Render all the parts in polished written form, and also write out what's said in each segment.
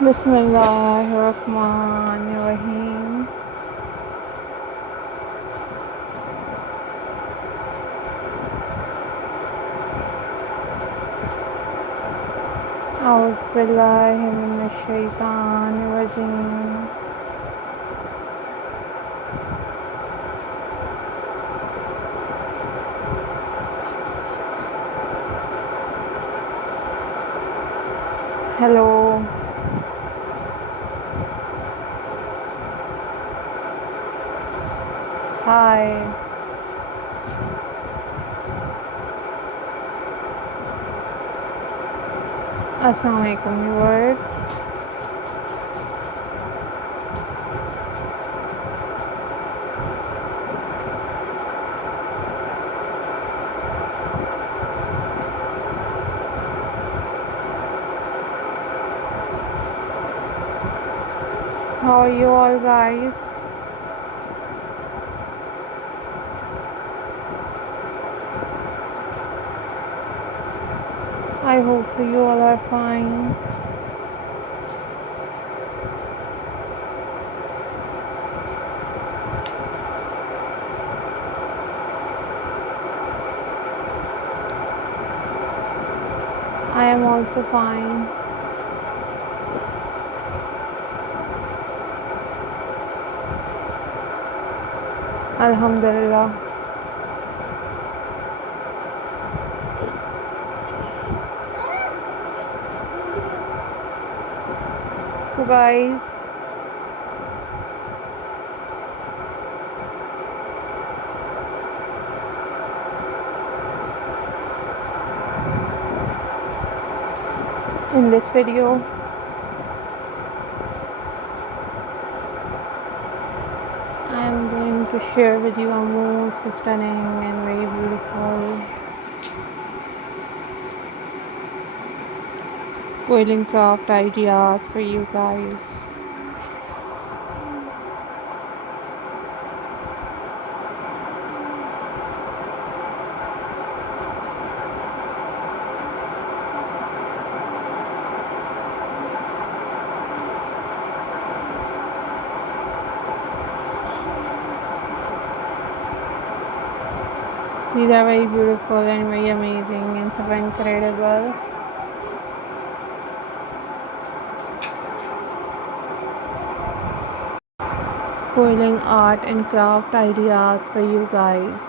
Bismillahirrahmanirrahim. Auzubillahiminash-shaytanir-rajim. Hello. Hi. Assalamu alaikum viewers. How are you all guys? I hope so you all are fine. I am also fine. Alhamdulillah. So guys, in this video I am going to share with you a most stunning and very beautiful quilling craft ideas for you guys. These are very beautiful and very amazing and so incredible. Quilling art and craft ideas for you guys.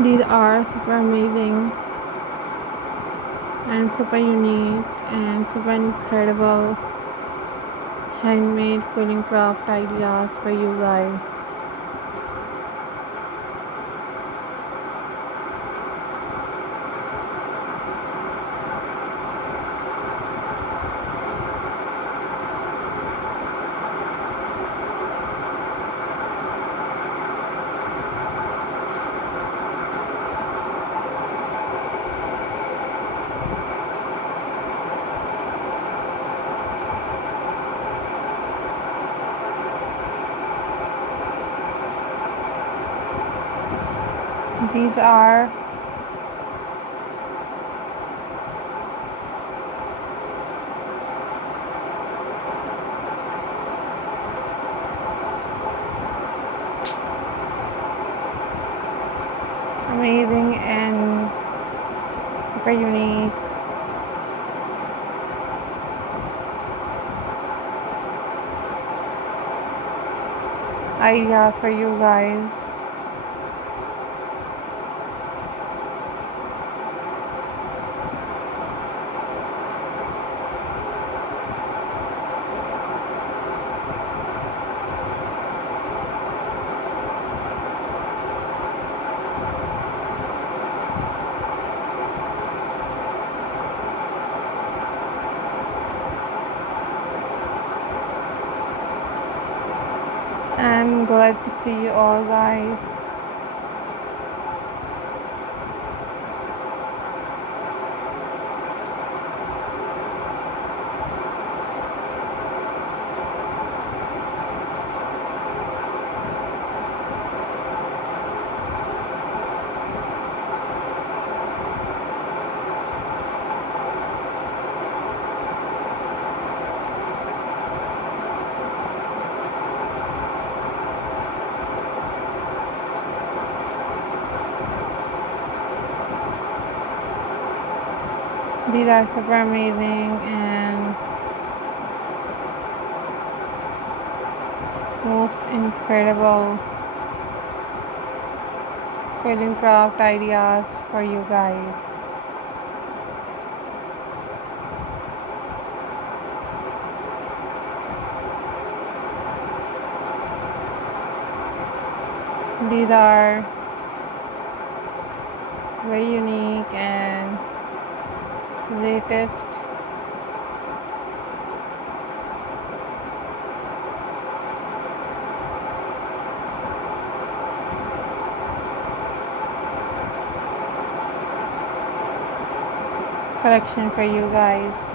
These are super amazing and super unique and super incredible handmade quilling craft ideas for you guys. These are amazing and super unique ideas for you guys. glad to see you all, guys. These are super amazing and most incredible quilling craft ideas for you guys. These are very unique and latest collection for you guys.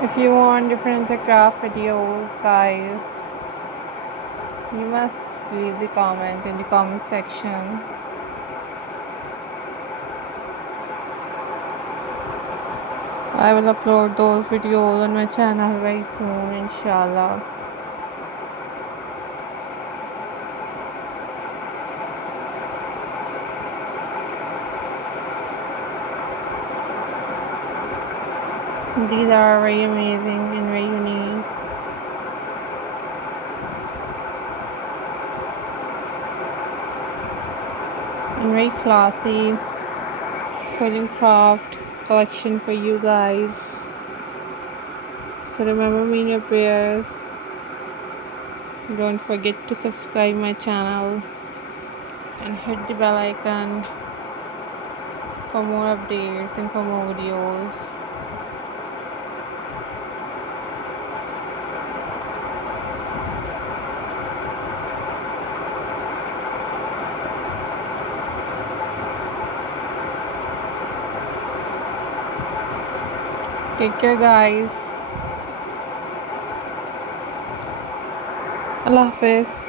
If you want different craft videos, guys, you must leave the comment in the comment section. I will upload those videos on my channel very soon, inshallah. These are very amazing and very unique. And very classy quilling craft collection for you guys. So remember me in your prayers. Don't forget to subscribe my channel and hit the bell icon for more updates and for more videos. Take care, guys. Allah Hafiz.